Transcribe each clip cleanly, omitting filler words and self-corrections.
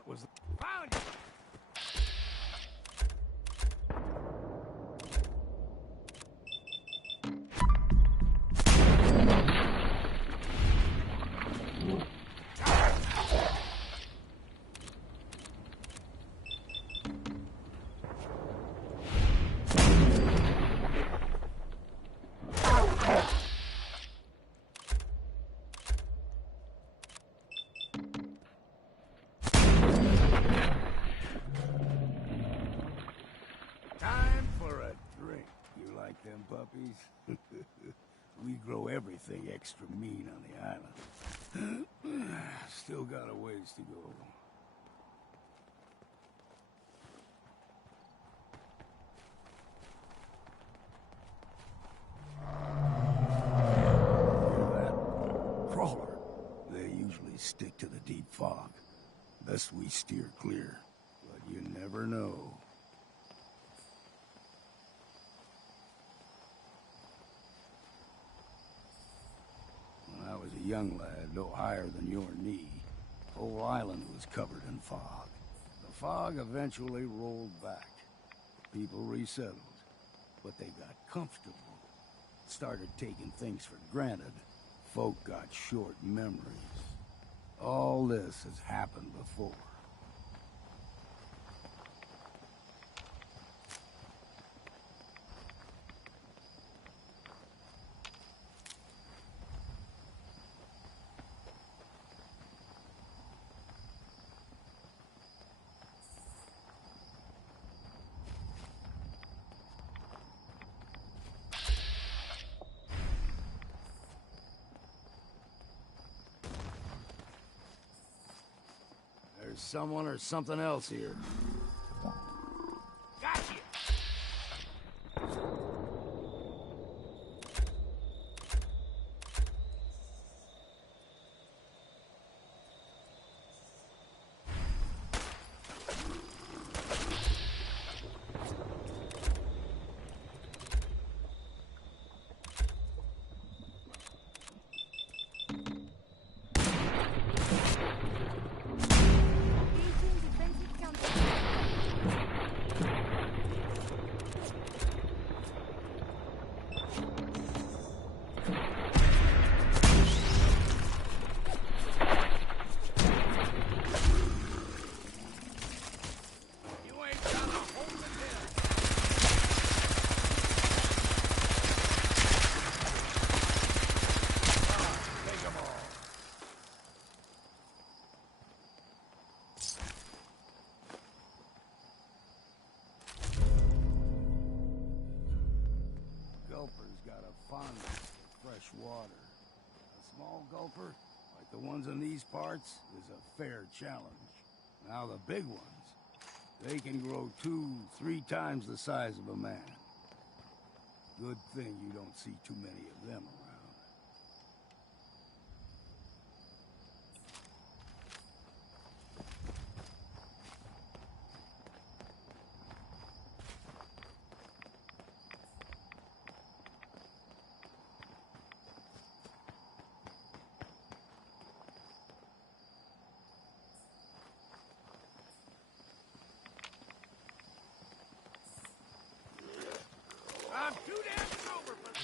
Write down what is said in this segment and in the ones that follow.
What was... Found you! Time for a drink. You like them puppies? We grow everything extra mean on the island. Still got a ways to go. Hear that? Crawler. They usually stick to the deep fog. Best we steer clear. But you never know. When I was a young lad, no higher than your knee, whole island was covered in fog. The fog eventually rolled back. People resettled, but they got comfortable. Started taking things for granted. Folk got short memories. All this has happened before. There's someone or something else here. Gotcha! Gulper's got a fondness for fresh water. A small gulper, like the ones in these parts, is a fair challenge. Now the big ones, they can grow 2-3 times the size of a man. Good thing you don't see too many of them around. I'm too damn sober for this.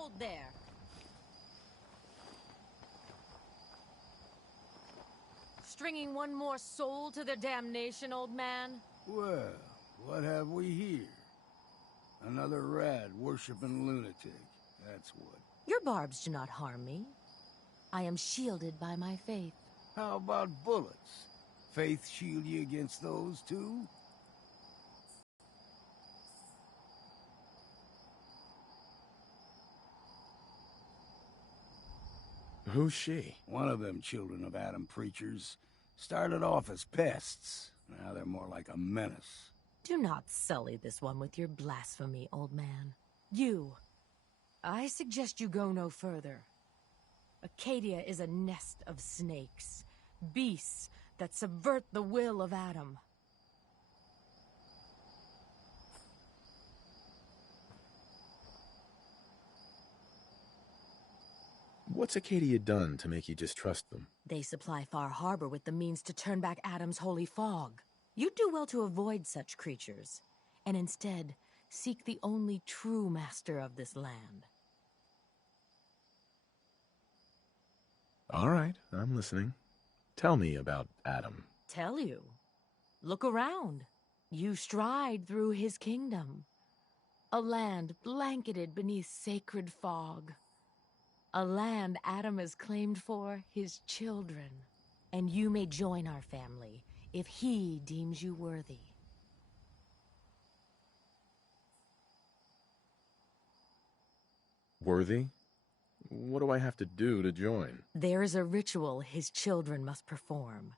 hold there. Stringing one more soul to their damnation, old man? Well, what have we here? Another rad-worshipping lunatic, that's what. Your barbs do not harm me. I am shielded by my faith. How about bullets? Faith shield you against those, too? Who's she? One of them children of Adam preachers. Started off as pests. Now they're more like a menace. Do not sully this one with your blasphemy, old man. You. I suggest you go no further. Acadia is a nest of snakes. Beasts that subvert the will of Adam. What's Acadia done to make you distrust them? They supply Far Harbor with the means to turn back Adam's holy fog. You'd do well to avoid such creatures, and instead seek the only true master of this land. All right, I'm listening. Tell me about Adam. Tell you. Look around. You stride through his kingdom. A land blanketed beneath sacred fog. A land Adam has claimed for his children. And you may join our family if he deems you worthy. Worthy? What do I have to do to join? There is a ritual his children must perform.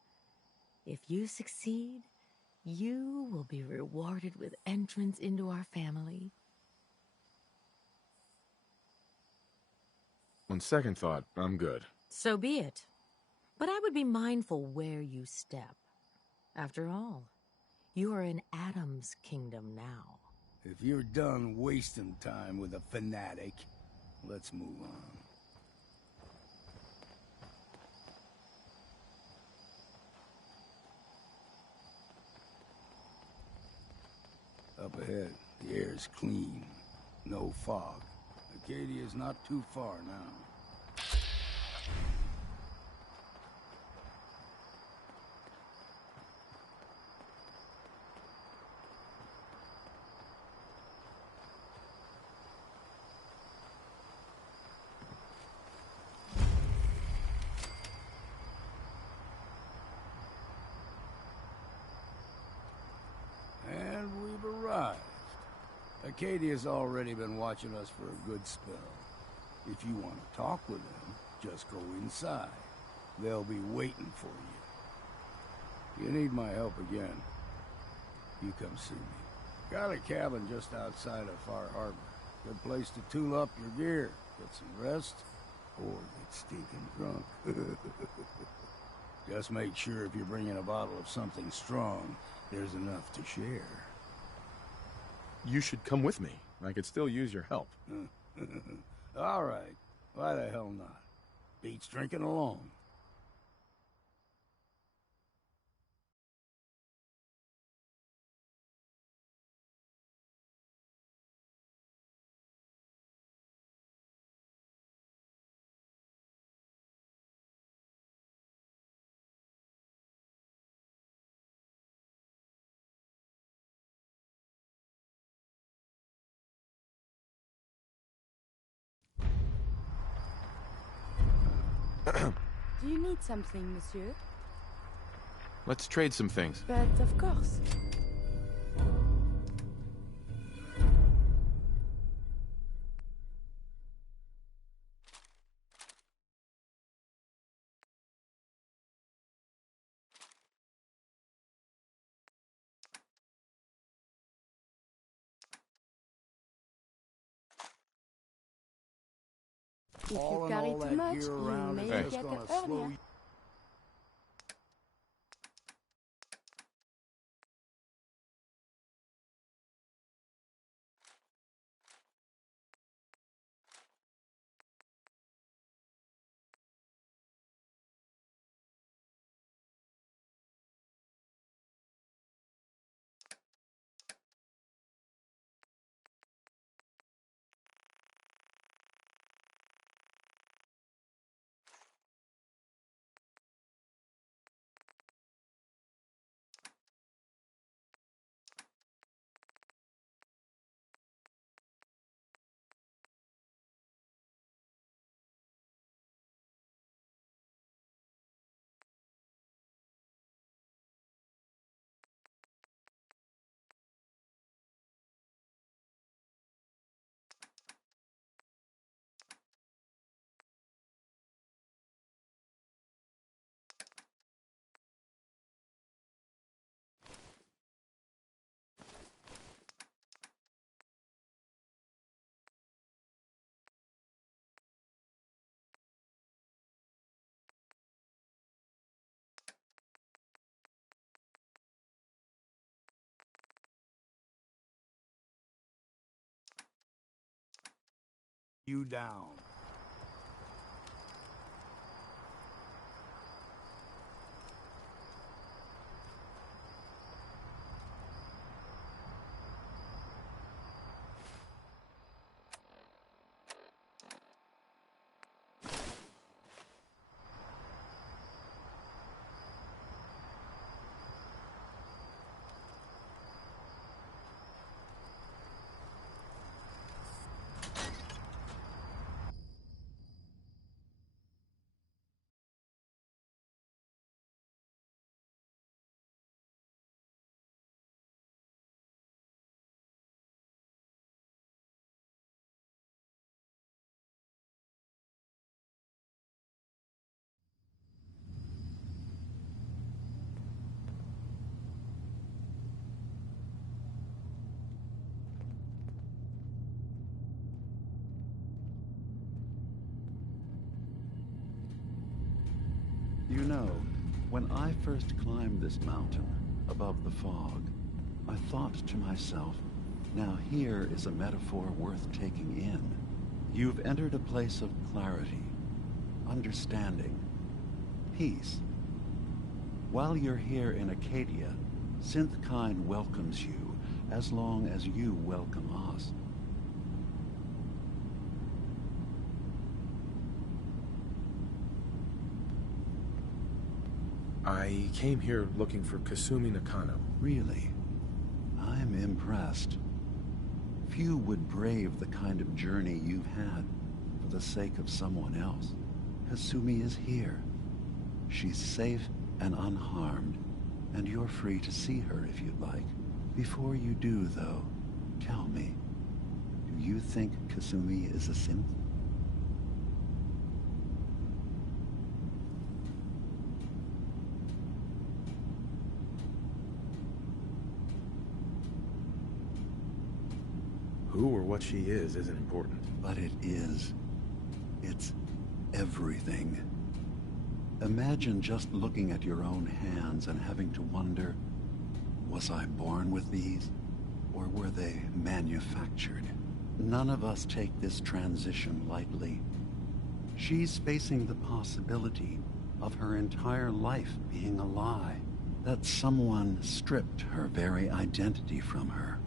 If you succeed, you will be rewarded with entrance into our family. On second thought, I'm good. So be it. But I would be mindful where you step. After all, you are in Adam's kingdom now. If you're done wasting time with a fanatic, let's move on. Up ahead, the air's clean. No fog. Acadia's not too far now. And we've arrived. Acadia's already been watching us for a good spell. If you want to talk with them, just go inside. They'll be waiting for you. You need my help again, you come see me. Got a cabin just outside of Far Harbor. Good place to tool up your gear, get some rest, or get stinking drunk. Just make sure if you're bringing a bottle of something strong, there's enough to share. You should come with me. I could still use your help. All right. Why the hell not? Beats drinking alone. Do you need something, monsieur? Let's trade some things. But of course. If you Hauling carry all too that much, gear you around may is get just a gonna slow hernia. you. You down. You know, when I first climbed this mountain above the fog, I thought to myself, now here is a metaphor worth taking in. You've entered a place of clarity, understanding, peace. While you're here in Acadia, Synthkind welcomes you as long as you welcome us. I came here looking for Kasumi Nakano. Really? I'm impressed. Few would brave the kind of journey you've had for the sake of someone else. Kasumi is here. She's safe and unharmed, and you're free to see her if you'd like. Before you do, though, tell me, do you think Kasumi is a synth? Who or what she is isn't important. But it is. It's everything. Imagine just looking at your own hands and having to wonder, was I born with these? Or were they manufactured? None of us take this transition lightly. She's facing the possibility of her entire life being a lie. That someone stripped her very identity from her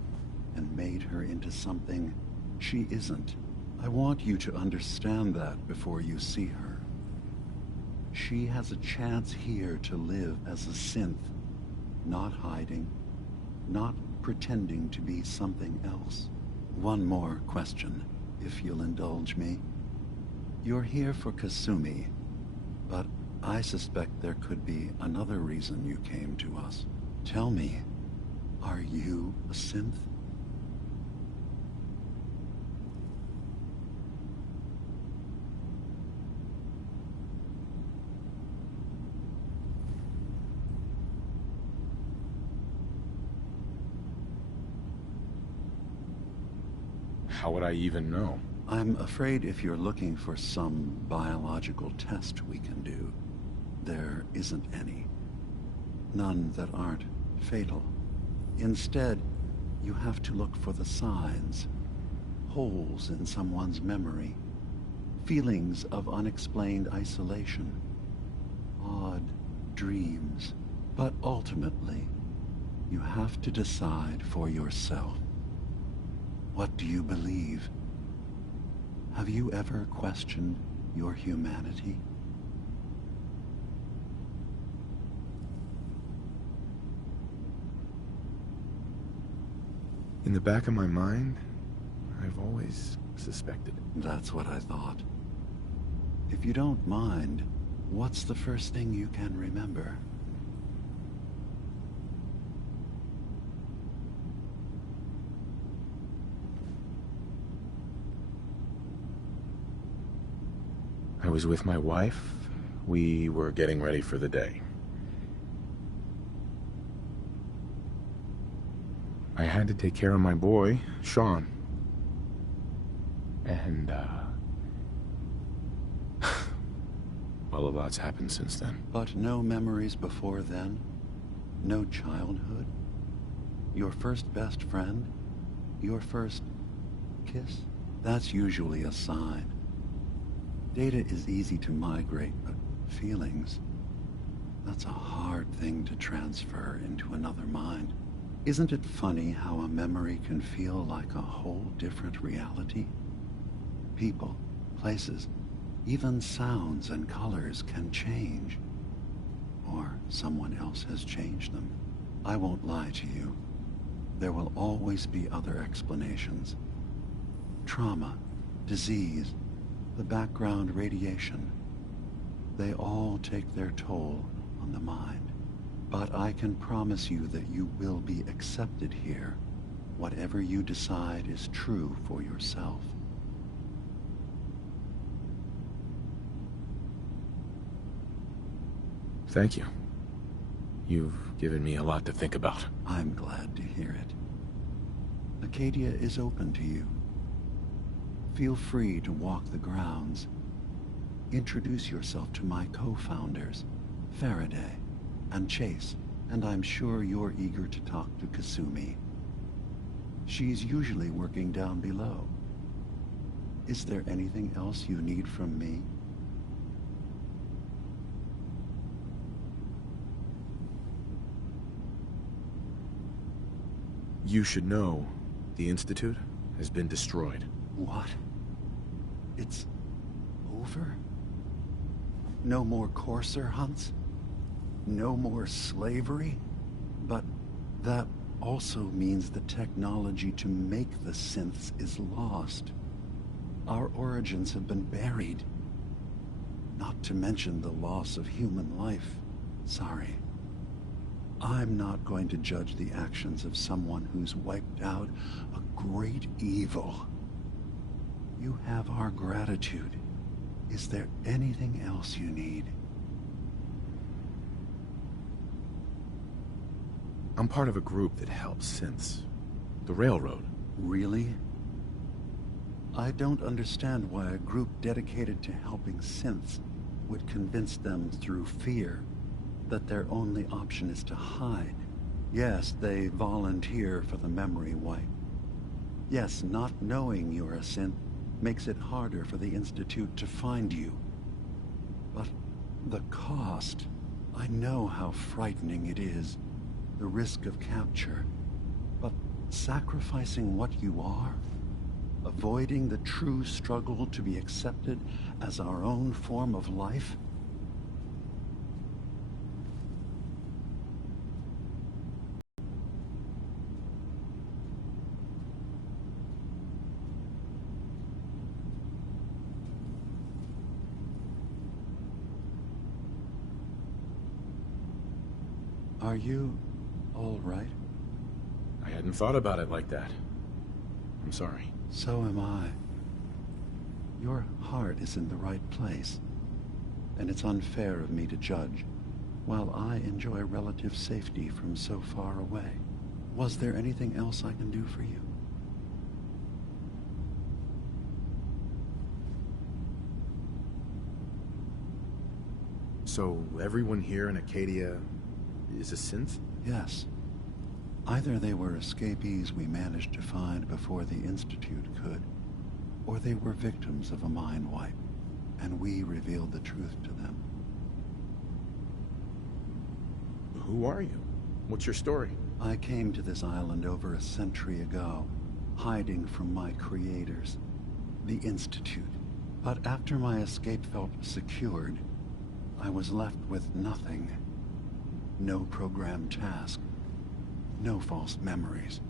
and made her into something she isn't. I want you to understand that before you see her. She has a chance here to live as a synth, not hiding, not pretending to be something else. One more question, if you'll indulge me. You're here for Kasumi, but I suspect there could be another reason you came to us. Tell me, are you a synth? How would I even know? I'm afraid if you're looking for some biological test we can do, there isn't any. None that aren't fatal. Instead, you have to look for the signs, holes in someone's memory, feelings of unexplained isolation, odd dreams. But ultimately, you have to decide for yourself. What do you believe? Have you ever questioned your humanity? In the back of my mind, I've always suspected. That's what I thought. If you don't mind, what's the first thing you can remember? I was with my wife. We were getting ready for the day. I had to take care of my boy, Sean. And, well, a lot's happened since then. But no memories before then? No childhood? Your first best friend? Your first kiss? That's usually a sign. Data is easy to migrate, but feelings, that's a hard thing to transfer into another mind. Isn't it funny how a memory can feel like a whole different reality? People, places, even sounds and colors can change. Or someone else has changed them. I won't lie to you. There will always be other explanations. Trauma, disease, the background radiation. They all take their toll on the mind. But I can promise you that you will be accepted here, whatever you decide is true for yourself. Thank you. You've given me a lot to think about. I'm glad to hear it. Acadia is open to you. Feel free to walk the grounds. Introduce yourself to my co-founders, Faraday and Chase, and I'm sure you're eager to talk to Kasumi. She's usually working down below. Is there anything else you need from me? You should know, the Institute has been destroyed. What? It's over? No more courser hunts? No more slavery? But that also means the technology to make the synths is lost. Our origins have been buried. Not to mention the loss of human life. Sorry. I'm not going to judge the actions of someone who's wiped out a great evil. You have our gratitude. Is there anything else you need? I'm part of a group that helps synths. The Railroad. Really? I don't understand why a group dedicated to helping synths would convince them through fear that their only option is to hide. Yes, they volunteer for the memory wipe. Yes, not knowing you're a synth makes it harder for the Institute to find you. But the cost, I know how frightening it is, the risk of capture. But sacrificing what you are, avoiding the true struggle to be accepted as our own form of life, are you all right? I hadn't thought about it like that. I'm sorry. So am I. Your heart is in the right place, and it's unfair of me to judge, while I enjoy relative safety from so far away. Was there anything else I can do for you? So everyone here in Acadia is a synth? Yes. Either they were escapees we managed to find before the Institute could, or they were victims of a mind wipe, and we revealed the truth to them. Who are you? What's your story? I came to this island over a century ago, hiding from my creators, the Institute. But after my escape felt secured, I was left with nothing. No programmed task. No false memories.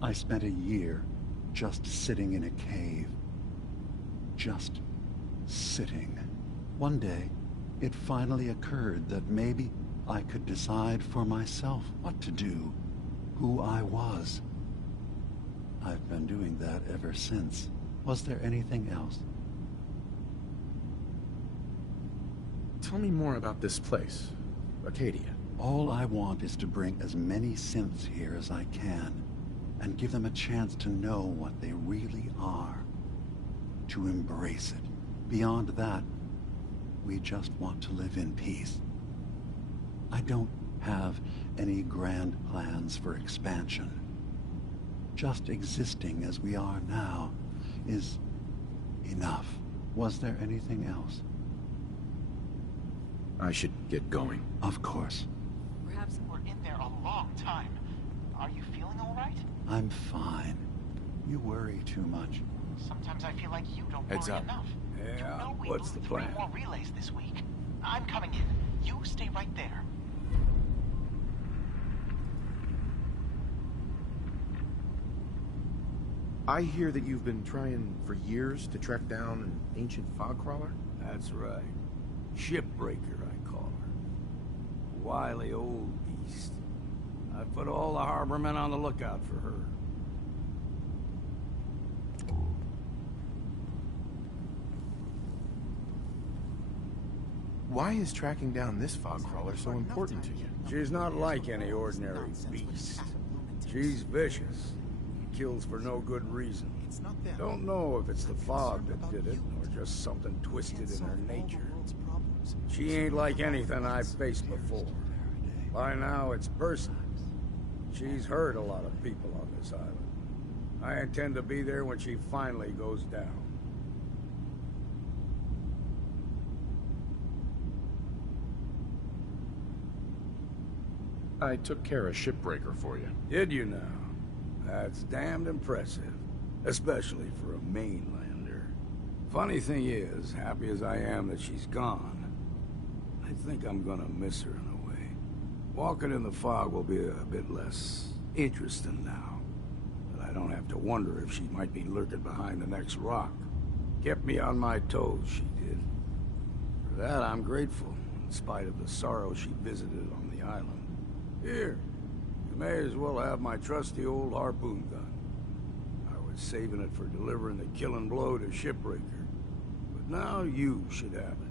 I spent a year just sitting in a cave. Just sitting. One day, it finally occurred that maybe I could decide for myself what to do, who I was. I've been doing that ever since. Was there anything else? Tell me more about this place, Acadia. All I want is to bring as many synths here as I can, and give them a chance to know what they really are. To embrace it. Beyond that, we just want to live in peace. I don't have any grand plans for expansion. Just existing as we are now is enough. Was there anything else? I should get going. Of course. Perhaps we're in there a long time. Are you feeling all right? I'm fine. You worry too much. Sometimes I feel like you don't Heads worry up. enough. Yeah, You know we what's blew the 3 plan? more relays this week. I'm coming in. You stay right there. I hear that you've been trying for years to track down an ancient fog crawler? That's right. Shipbreaker, I call her. Wily old beast. I put all the harbormen on the lookout for her. Why is tracking down this fog crawler so important to you? She's not like any ordinary beast. She's vicious. Kills for no good reason. Don't know if it's the fog that did it, or just something twisted in her nature. She ain't like anything I've faced before. By now, it's personal. She's hurt a lot of people on this island. I intend to be there when she finally goes down. I took care of Shipbreaker for you. Did you now? That's damned impressive, especially for a mainlander. Funny thing is, happy as I am that she's gone, I think I'm gonna miss her in a way. Walking in the fog will be a bit less interesting now, but I don't have to wonder if she might be lurking behind the next rock. Kept me on my toes, she did. For that, I'm grateful, in spite of the sorrow she visited on the island. Here, you may as well have my trusty old harpoon gun. I was saving it for delivering the killing blow to Shipbreaker, but now you should have it.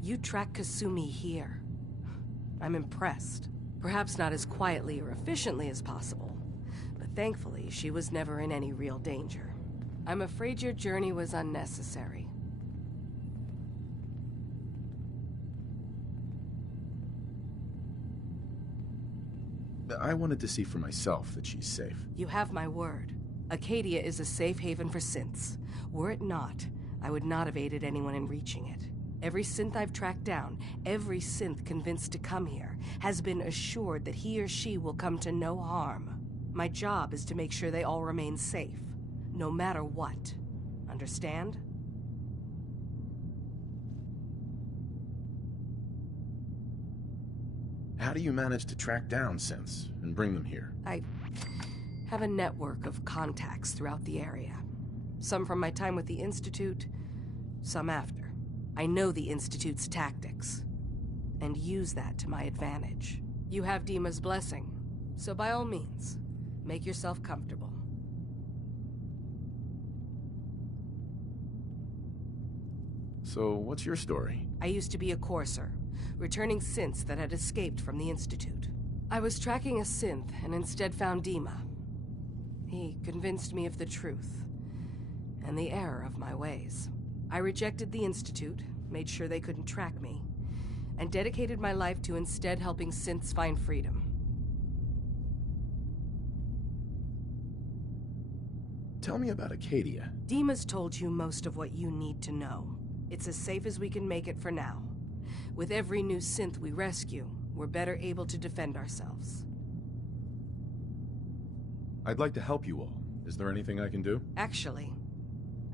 You track Kasumi here. I'm impressed. Perhaps not as quietly or efficiently as possible, but thankfully she was never in any real danger. I'm afraid your journey was unnecessary. I wanted to see for myself that she's safe. You have my word. Acadia is a safe haven for synths. Were it not, I would not have aided anyone in reaching it. Every synth I've tracked down, every synth convinced to come here, has been assured that he or she will come to no harm. My job is to make sure they all remain safe, no matter what. Understand? How do you manage to track down synths and bring them here? I have a network of contacts throughout the area. Some from my time with the Institute, some after. I know the Institute's tactics, and use that to my advantage. You have Dima's blessing, so by all means, make yourself comfortable. So, what's your story? I used to be a courser, returning synths that had escaped from the Institute. I was tracking a synth and instead found Dima. He convinced me of the truth, and the error of my ways. I rejected the Institute, made sure they couldn't track me, and dedicated my life to instead helping synths find freedom. Tell me about Acadia. Dima's told you most of what you need to know. It's as safe as we can make it for now. With every new synth we rescue, we're better able to defend ourselves. I'd like to help you all, Is there anything I can do? Actually,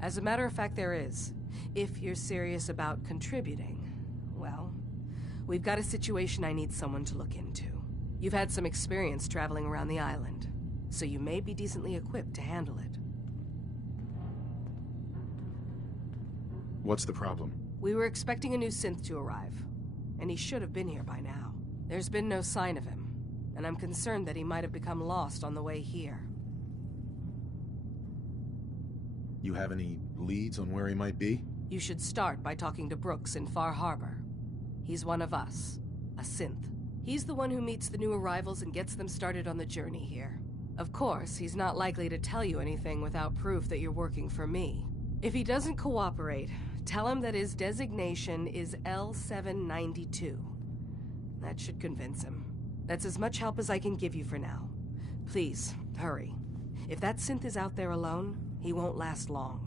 as a matter of fact, there is. If you're serious about contributing, well, we've got a situation I need someone to look into. You've had some experience traveling around the island, so you may be decently equipped to handle it. What's the problem? We were expecting a new synth to arrive, and he should have been here by now. There's been no sign of him, and I'm concerned that he might have become lost on the way here. You have any leads on where he might be? You should start by talking to Brooks in Far Harbor. He's one of us, a synth. He's the one who meets the new arrivals and gets them started on the journey here. Of course, he's not likely to tell you anything without proof that you're working for me. If he doesn't cooperate, tell him that his designation is L792. That should convince him. That's as much help as I can give you for now. Please, hurry. If that synth is out there alone, he won't last long.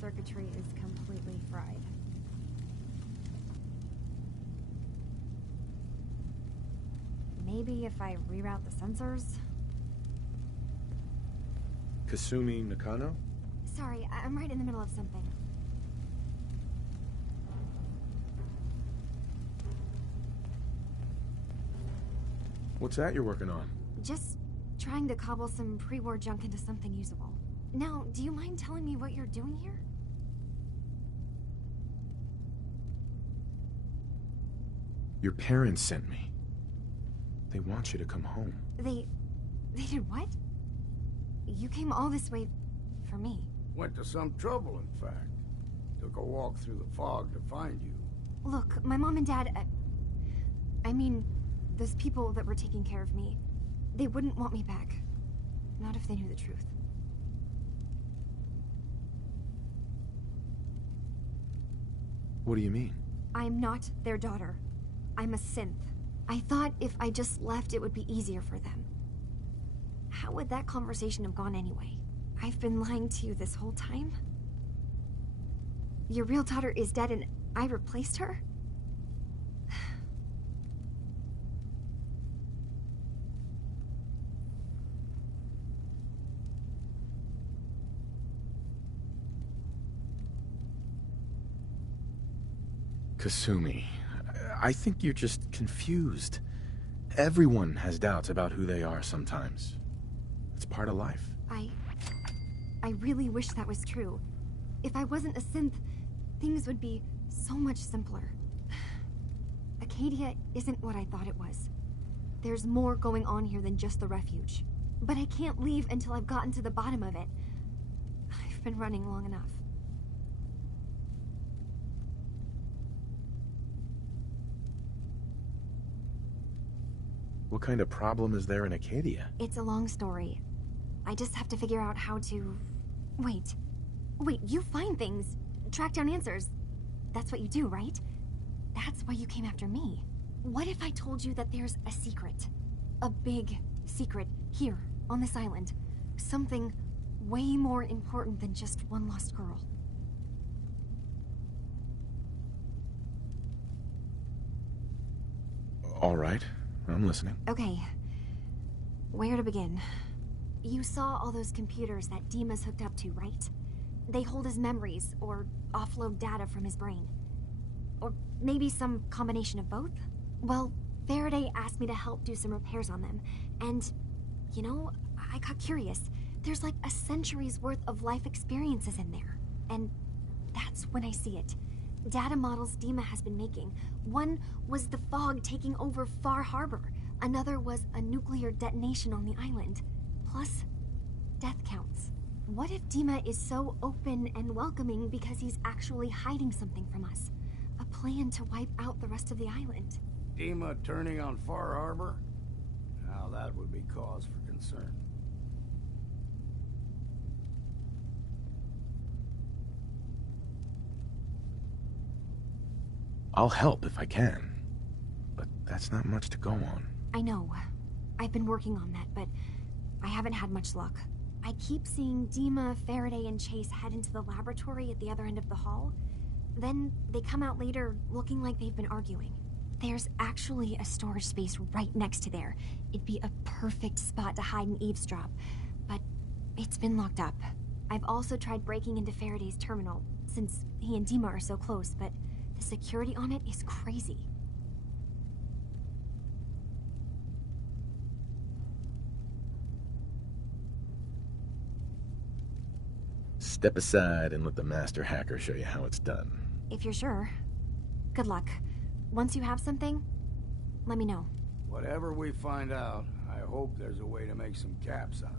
Circuitry is completely fried. Maybe if I reroute the sensors? Kasumi Nakano? Sorry, I'm right in the middle of something. What's that you're working on? Just trying to cobble some pre-war junk into something usable. Now, do you mind telling me what you're doing here? Your parents sent me. They want you to come home. They did what? You came all this way for me. Went to some trouble, in fact. Took a walk through the fog to find you. Look, my mom and dad... I mean, those people that were taking care of me, they wouldn't want me back. Not if they knew the truth. What do you mean? I'm not their daughter. I'm a synth. I thought if I just left, it would be easier for them. How would that conversation have gone anyway? I've been lying to you this whole time? Your real daughter is dead and I replaced her? Kasumi, I think you're just confused. Everyone has doubts about who they are sometimes. It's part of life. I really wish that was true. If I wasn't a synth, things would be so much simpler. Acadia isn't what I thought it was. There's more going on here than just the refuge. But I can't leave until I've gotten to the bottom of it. I've been running long enough. What kind of problem is there in Acadia? It's a long story. I just have to figure out how to... Wait, you find things, track down answers. That's what you do, right? That's why you came after me. What if I told you that there's a secret? A big secret here, on this island. Something way more important than just one lost girl. All right, I'm listening. Okay, where to begin? You saw all those computers that Dima's hooked up to, right? They hold his memories, or offload data from his brain. Or maybe some combination of both? Well, Faraday asked me to help do some repairs on them, and, you know, I got curious. There's like a century's worth of life experiences in there, and that's when I see it. Data models Dima has been making. One was the fog taking over Far Harbor. Another was a nuclear detonation on the island. Plus, death counts. What if Dima is so open and welcoming because he's actually hiding something from us? A plan to wipe out the rest of the island. Dima turning on Far Harbor? Now that would be cause for concern. I'll help if I can, but that's not much to go on. I know. I've been working on that, but I haven't had much luck. I keep seeing Dima, Faraday, and Chase head into the laboratory at the other end of the hall. Then they come out later looking like they've been arguing. There's actually a storage space right next to there. It'd be a perfect spot to hide and eavesdrop, but it's been locked up. I've also tried breaking into Faraday's terminal, since he and Dima are so close, but the security on it is crazy. Step aside and let the master hacker show you how it's done. If you're sure. Good luck. Once you have something, let me know. Whatever we find out, I hope there's a way to make some caps out of it.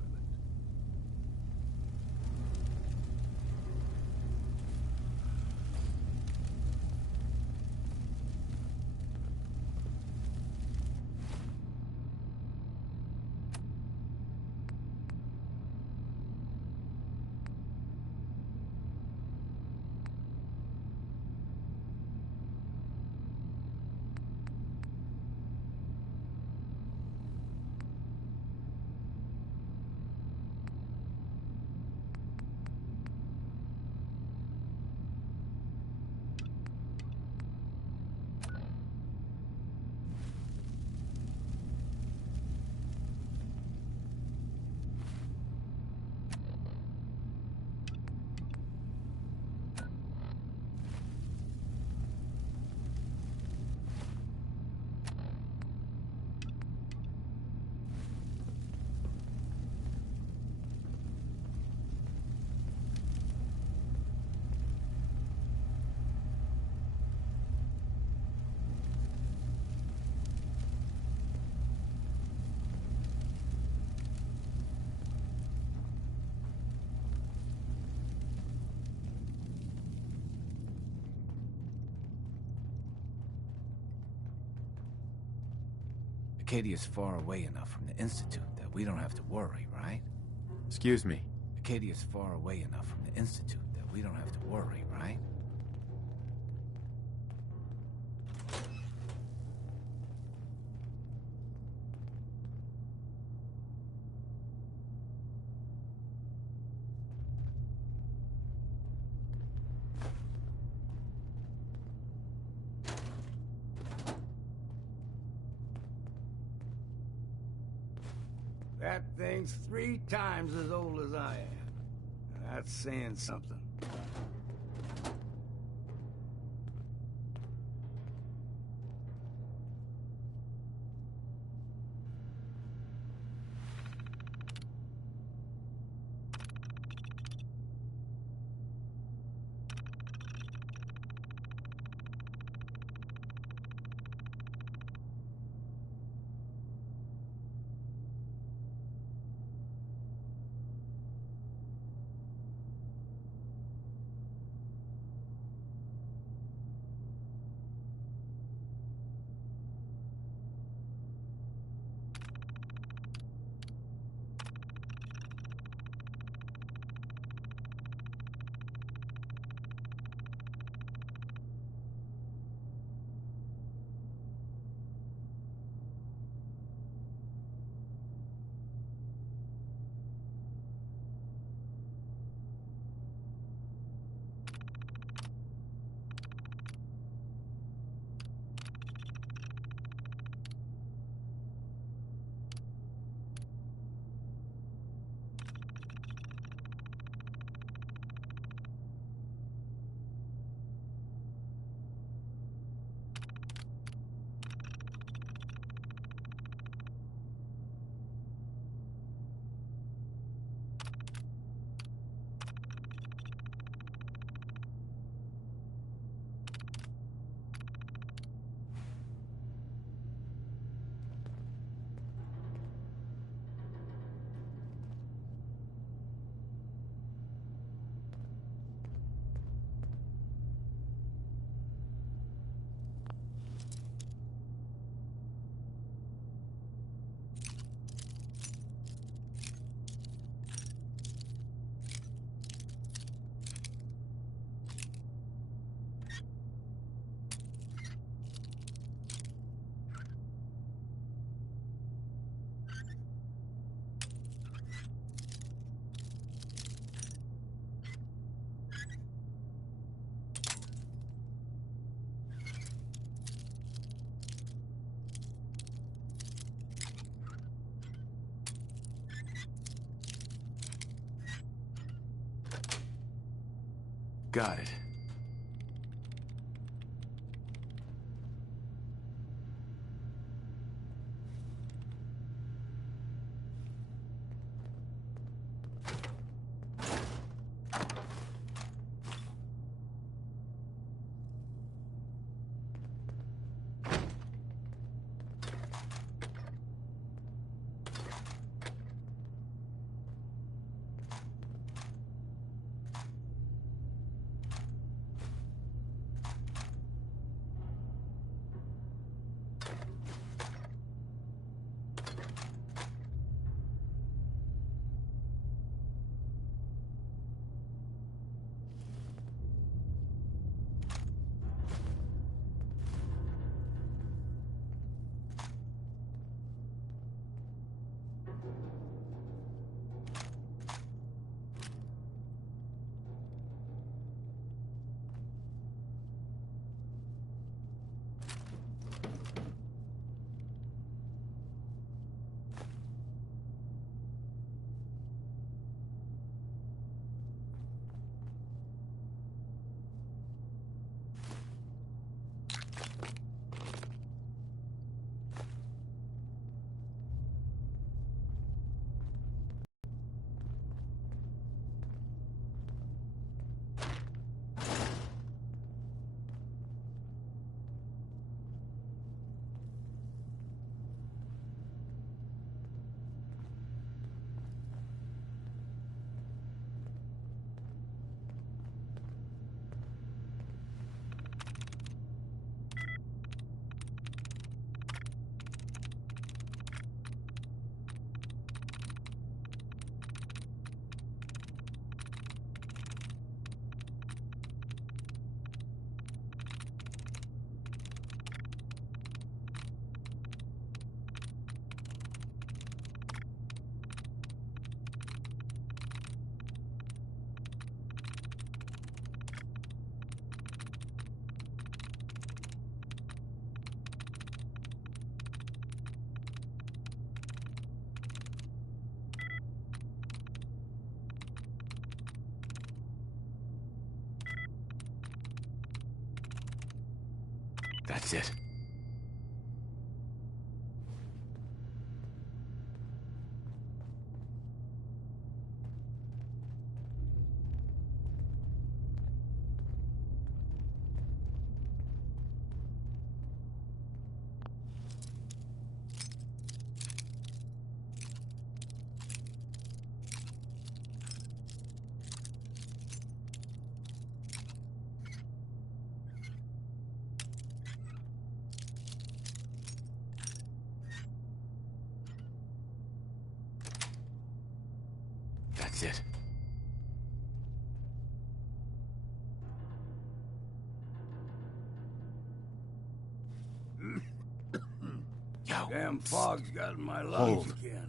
Acadia's far away enough from the Institute that we don't have to worry, right? Excuse me. Acadia's far away enough from the Institute that we don't have to worry, right? That thing's 3 times as old as I am. That's saying something. Got it. That's it. That's it. Yo. Damn fog's got in my lungs Hold. again.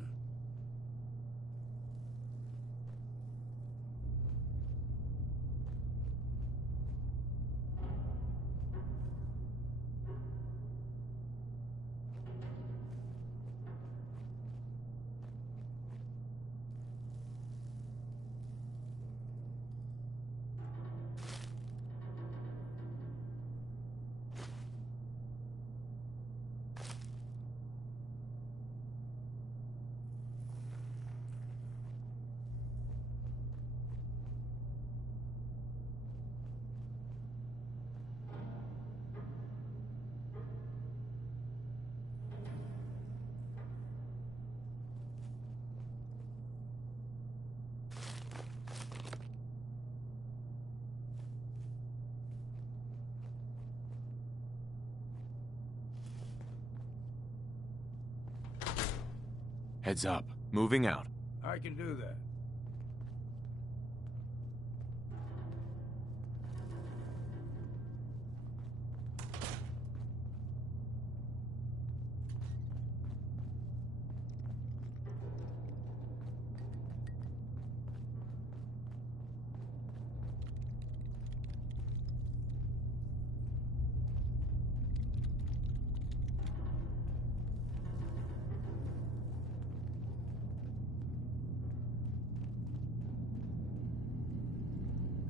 Heads up. Moving out. I can do that.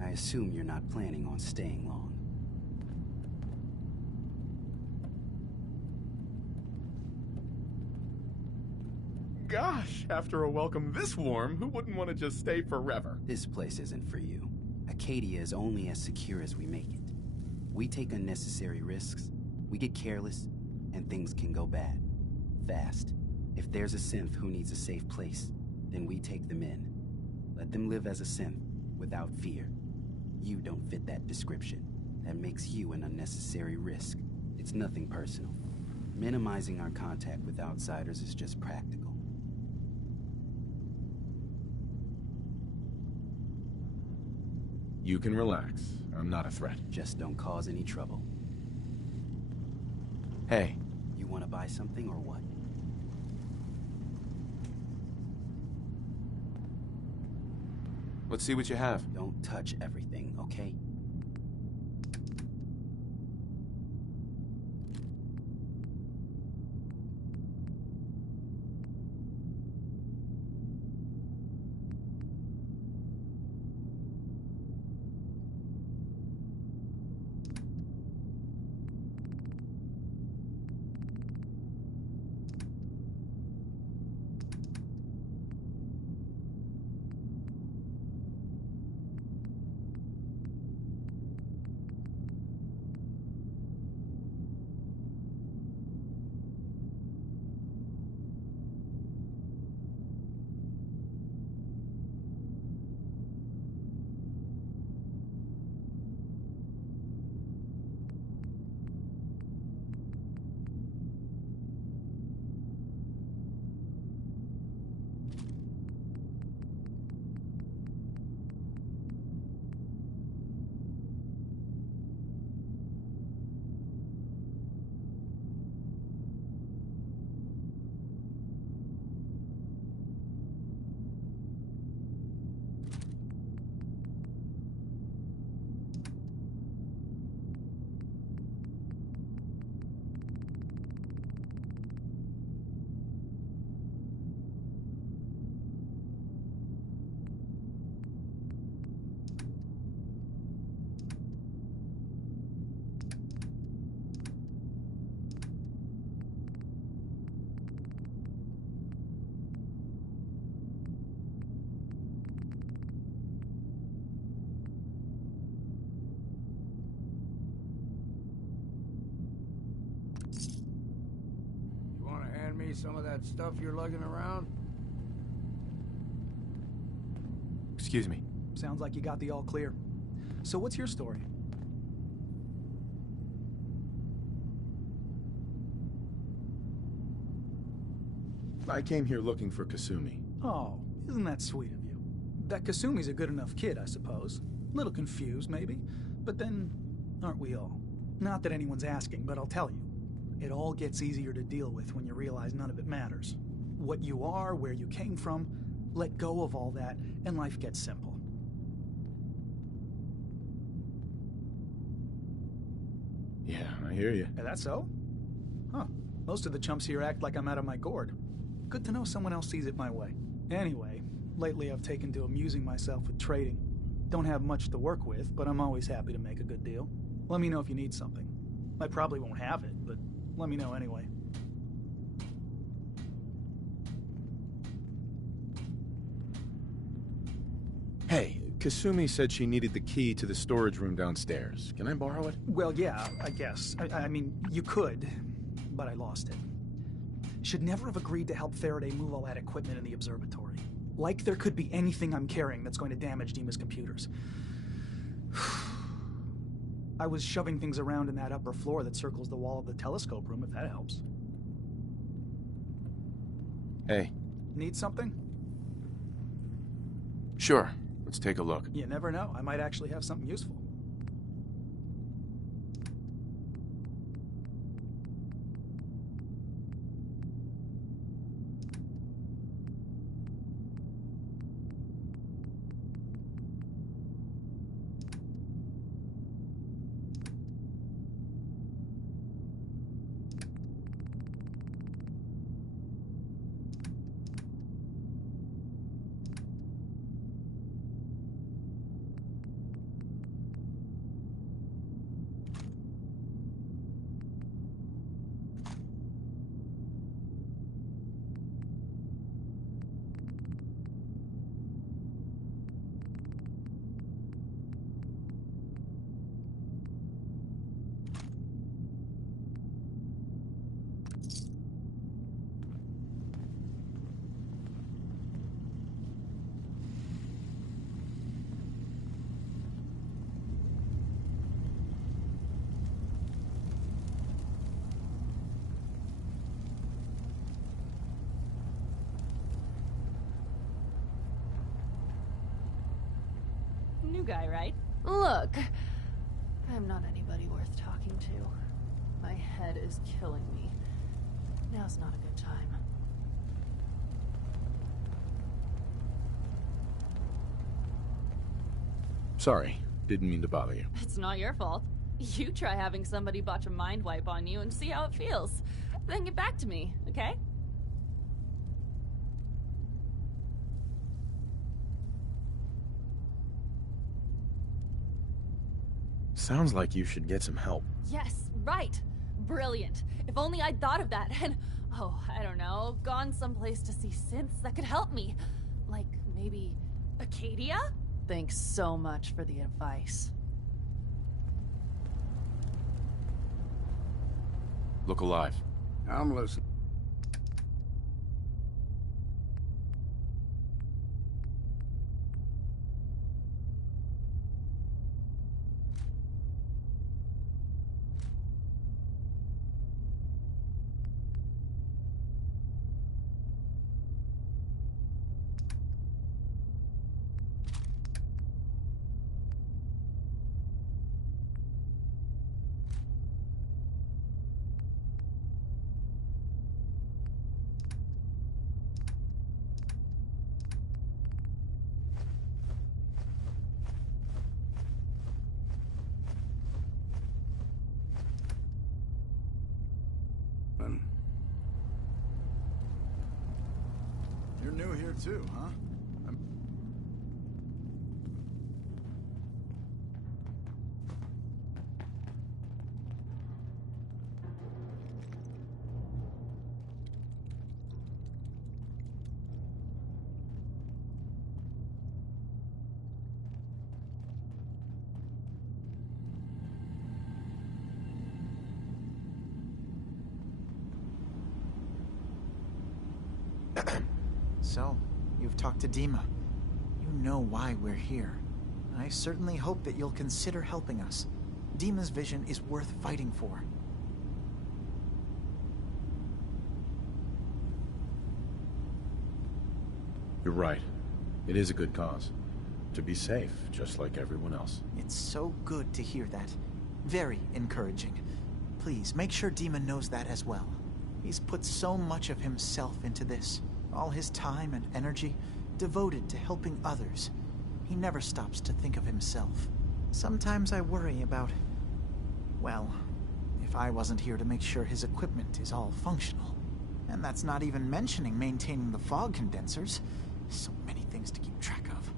I assume you're not planning on staying long. Gosh, after a welcome this warm, who wouldn't want to just stay forever? This place isn't for you. Acadia is only as secure as we make it. We take unnecessary risks, we get careless, and things can go bad. Fast. If there's a synth who needs a safe place, then we take them in. Let them live as a synth, without fear. You don't fit that description. That makes you an unnecessary risk. It's nothing personal. Minimizing our contact with outsiders is just practical. You can relax. I'm not a threat. Just don't cause any trouble. Hey. You want to buy something or what? Let's see what you have. Don't touch everything, okay? Some of that stuff you're lugging around? Excuse me. Sounds like you got the all clear. So what's your story? I came here looking for Kasumi. Oh, isn't that sweet of you? That Kasumi's a good enough kid, I suppose. Little confused, maybe. But then, aren't we all? Not that anyone's asking, but I'll tell you. It all gets easier to deal with when you realize none of it matters. What you are, where you came from, let go of all that, and life gets simple. Yeah, I hear you. Is that so? Huh. Most of the chumps here act like I'm out of my gourd. Good to know someone else sees it my way. Anyway, lately I've taken to amusing myself with trading. Don't have much to work with, but I'm always happy to make a good deal. Let me know if you need something. I probably won't have it, but let me know anyway. Hey, Kasumi said she needed the key to the storage room downstairs. Can I borrow it? Well, yeah, I guess. I mean, you could, but I lost it. Should never have agreed to help Faraday move all that equipment in the observatory. Like there could be anything I'm carrying that's going to damage Dima's computers. I was shoving things around in that upper floor that circles the wall of the telescope room, if that helps. Hey. Need something? Sure. Let's take a look. You never know. I might actually have something useful. New guy, right? Look, I'm not anybody worth talking to. My head is killing me. Now's not a good time. Sorry, didn't mean to bother you. It's not your fault. You try having somebody botch a mind wipe on you and see how it feels. Then get back to me, okay? Sounds like you should get some help. Yes, right. Brilliant. If only I'd thought of that and, oh, I don't know, gone someplace to see synths that could help me. Like, maybe Acadia? Thanks so much for the advice. Look alive. I'm listening. You're new here too, huh? So, you've talked to Dima. You know why we're here. I certainly hope that you'll consider helping us. Dima's vision is worth fighting for. You're right. It is a good cause. To be safe, just like everyone else. It's so good to hear that. Very encouraging. Please, make sure Dima knows that as well. He's put so much of himself into this. All his time and energy devoted to helping others. He never stops to think of himself. Sometimes I worry about... well, if I wasn't here to make sure his equipment is all functional. And that's not even mentioning maintaining the fog condensers. So many things to keep track of.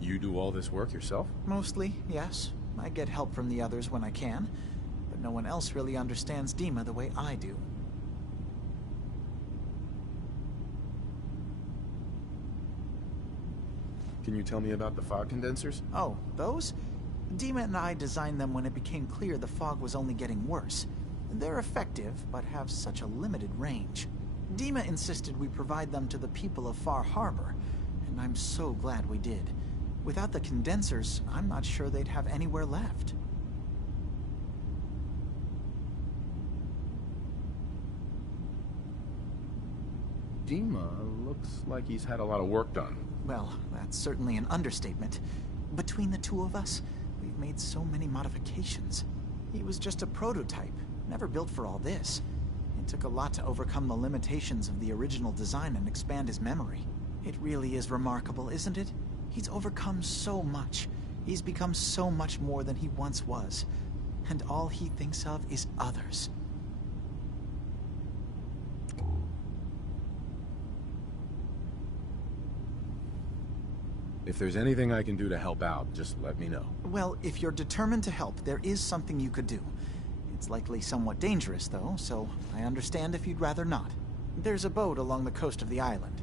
You do all this work yourself? Mostly, yes. I get help from the others when I can. But no one else really understands Dima the way I do. Can you tell me about the fog condensers? Oh, those? Dima and I designed them when it became clear the fog was only getting worse. They're effective, but have such a limited range. Dima insisted we provide them to the people of Far Harbor, and I'm so glad we did. Without the condensers, I'm not sure they'd have anywhere left. Dima looks like he's had a lot of work done. Well, that's certainly an understatement. Between the two of us, we've made so many modifications. He was just a prototype, never built for all this. It took a lot to overcome the limitations of the original design and expand his memory. It really is remarkable, isn't it? He's overcome so much. He's become so much more than he once was. And all he thinks of is others. If there's anything I can do to help out, just let me know. Well, if you're determined to help, there is something you could do. It's likely somewhat dangerous, though, so I understand if you'd rather not. There's a boat along the coast of the island.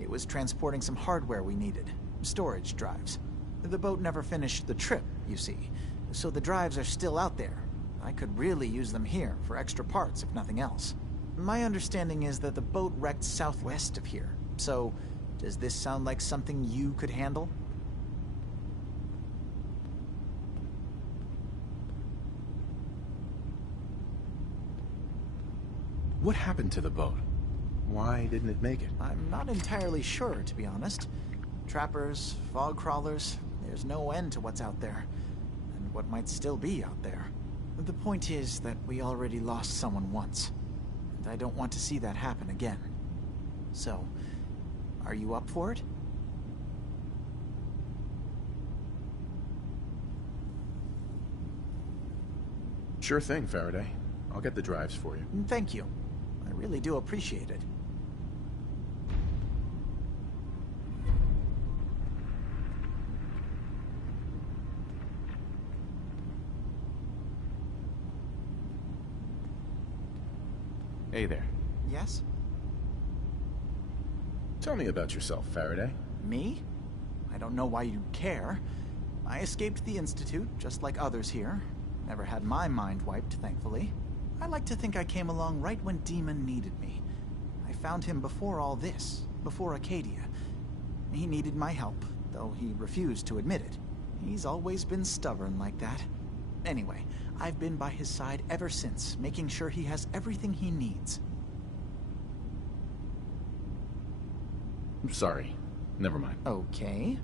It was transporting some hardware we needed. Storage drives. The boat never finished the trip, you see, so the drives are still out there. I could really use them here for extra parts, if nothing else. My understanding is that the boat wrecked southwest of here, so does this sound like something you could handle? What happened to the boat? Why didn't it make it? I'm not entirely sure, to be honest. Trappers, fog crawlers, there's no end to what's out there. And what might still be out there. The point is that we already lost someone once. And I don't want to see that happen again. So, are you up for it? Sure thing, Faraday. I'll get the drives for you. Thank you. I really do appreciate it. Hey there. Yes? Tell me about yourself, Faraday. Me? I don't know why you'd care. I escaped the Institute, just like others here. Never had my mind wiped, thankfully. I like to think I came along right when Demon needed me. I found him before all this, before Acadia. He needed my help, though he refused to admit it. He's always been stubborn like that. Anyway, I've been by his side ever since, making sure he has everything he needs. I'm sorry. Never mind. Okay.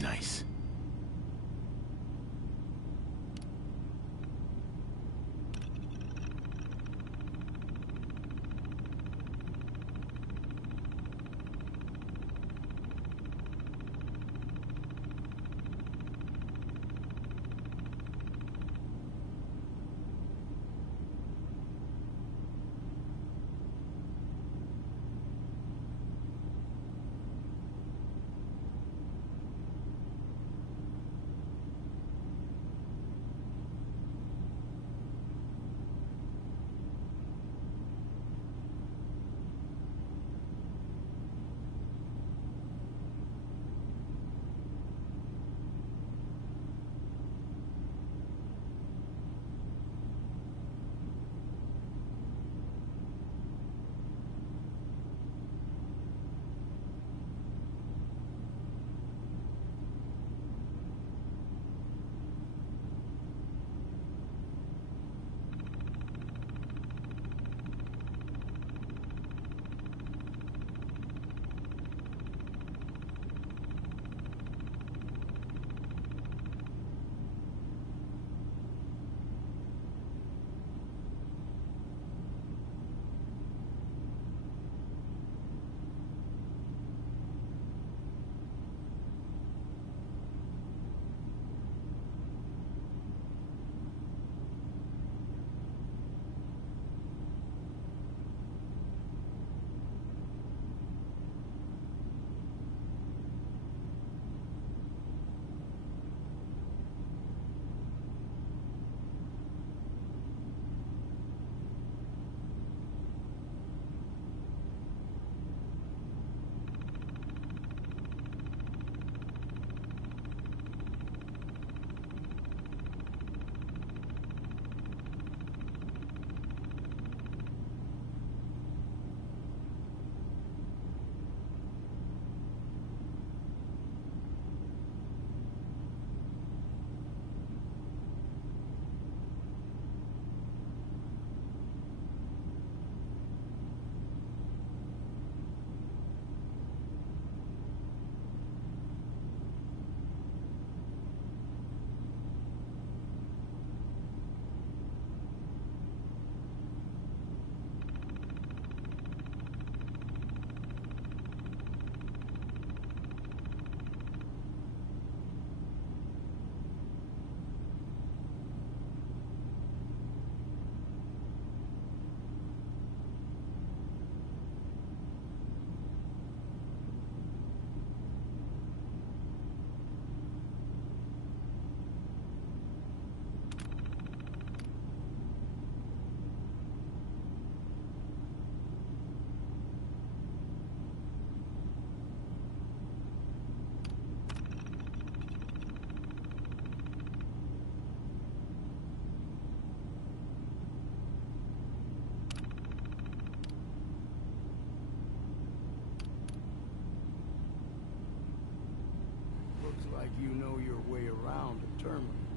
Nice. like you know your way around a terminal.